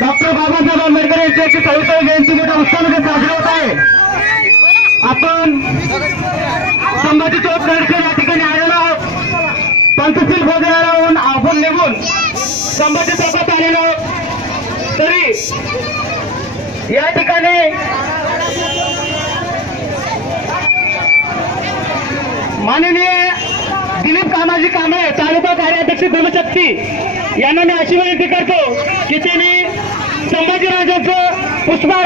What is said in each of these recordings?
Doctor Babasaheb Ambedkar यांची 40वी जयंती मोठ्या उत्साहामध्ये साजरी होत आहे। आपण संभाजी चौक नरखेड या ठिकाणी आलेलो आहोत। पंचशील भोजनालयाहून आपण निघून संभाजी चौकात आलेलो तरी या ठिकाणी माननीय दिलीप कामाजी कांबळे तालुका कार्याध्यक्ष धर्मशक्ती यांना मी अशी विनंती करतो की त्यांनी संभाजीराजांचं पुष्पहार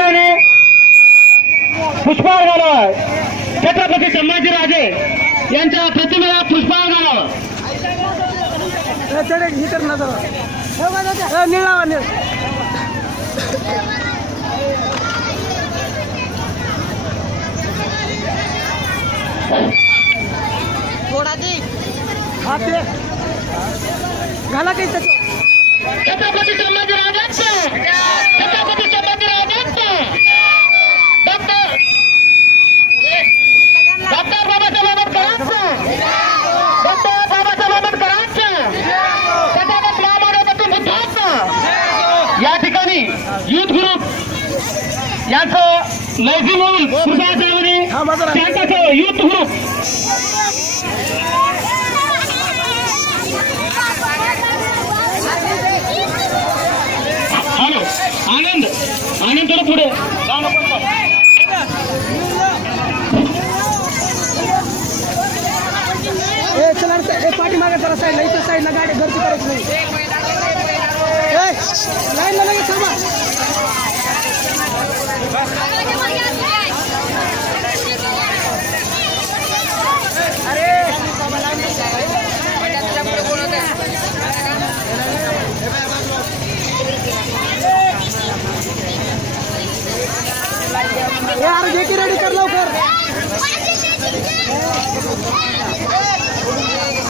घालावा। छत्रपती संभाजीराजे यांच्या प्रतिमेला पुष्पहार घालावा। थोड़ा दी हाथ घाला कैसे छत्रपती संभाजीराजांचं छत्रपती संभाजीराजांचं डॉक्टर बाबासाहेब आंबेडकरांचं डॉक्टर बाबासाहेब आंबेडकरांचं छत्रपती महामानवपती बुद्धांचं या ठिकाणी युथ ग्रुप यांचं मैफिल कृपाचार्य शांताचं युथ ग्रुप हॅलो आनंद थोडं पुढे पाठीमागे जरा साईडला इथं साईडला गाडी गर्दी करायची नाही। लाईनला लगेच थांबा।